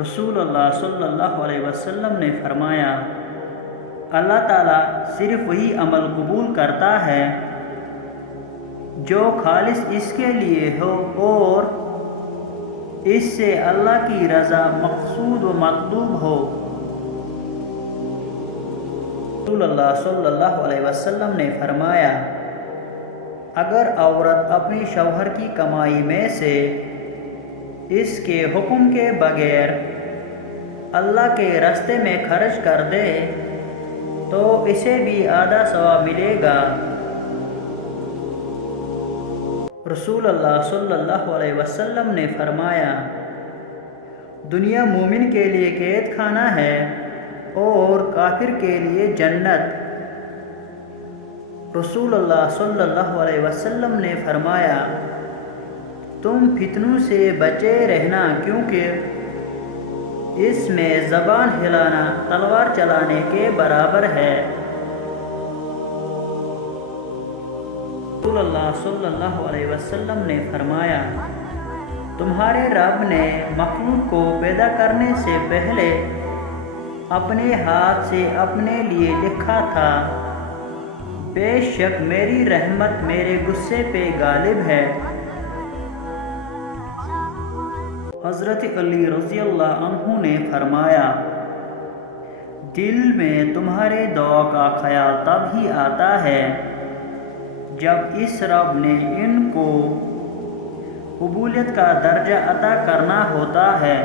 رسول اللہ صلی اللہ علیہ وسلم نے فرمایا، اللہ تعالیٰ صرف وہی عمل قبول کرتا ہے جو خالص اس کے لیے ہو اور اس سے اللہ کی رضا مقصود و مطلوب ہو۔ رسول اللہ صلی اللہ علیہ وسلم نے فرمایا، اگر عورت اپنی شوہر کی کمائی میں سے اس کے حکم کے بغیر اللہ کے راستے میں خرچ کر دے تو اسے بھی آدھا ثواب ملے گا۔ رسول اللہ صلی اللہ علیہ وسلم نے فرمایا، دنیا مومن کے لیے قید خانہ ہے اور کافر کے لیے جنت۔ رسول اللہ صلی اللہ علیہ وسلم نے فرمایا، تم فتنوں سے بچے رہنا کیونکہ اس میں زبان ہلانا تلوار چلانے کے برابر ہے۔ رسول اللہ صلی اللہ علیہ وسلم نے فرمایا، تمہارے رب نے مخلوق کو پیدا کرنے سے پہلے اپنے ہاتھ سے اپنے لیے لکھا تھا، بے شک میری رحمت میرے غصے پہ غالب ہے۔ حضرت علی رضی اللہ عنہ نے فرمایا، دل میں تمہارے دعا کا خیال تب ہی آتا ہے جب اس رب نے ان کو قبولیت کا درجہ عطا کرنا ہوتا ہے۔